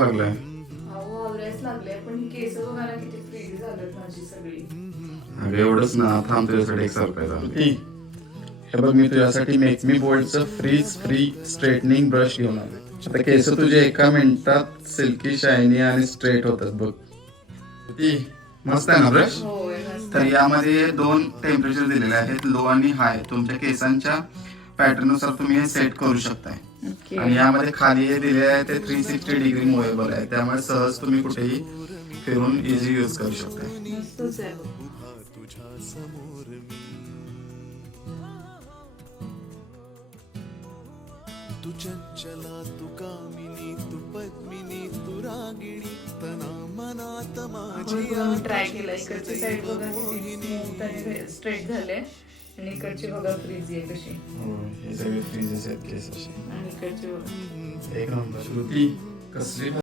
लागलाय अहो आवरायच लागले पण ही केस बघायला किती फ्री झालेत माझी सगळी. अगं एवढंच ना, थांब तुझ्यासाठी एक सरप्राईज आणली. हे बघ, मी तुझ्यासाठी मेक मी बोल्डचं फ्री स्ट्रेटनिंग ब्रश घेऊन आले. आता केस तुझे एका मिनिटात सिल्की शायनी आणि स्ट्रेट होतात बघ. ती मस्त आहे ना ब्रश. होय मस्त. तर यामध्ये 2 टेम्परेचर दिलेले आहेत, लो आणि हाय. तुमच्या केसांच्या पॅटर्न नुसार तुम्ही हे सेट करू शकताय. ओके. आणि यामध्ये खाली हे दिले आहे ते 360 डिग्री मुव्हेबल आहे, त्यामुळे सहज तुम्ही कुठेही फिरून इझी यूज करू शकताय. मस्तच आहे बघ. तू चंचला तू कामिनी तू पद्मिनी तू रागिणी तना मनात माझी मी ट्राय केलं. इकडची साईड बघा किती स्मूथ आणि स्ट्रेट झाले आणि इकडची बघा फ्रीजी आहे कशी. हे सगळे फ्रीजेस आहेत केस असे. आणि इकडची बघा. एक नंबर. श्रुती कसली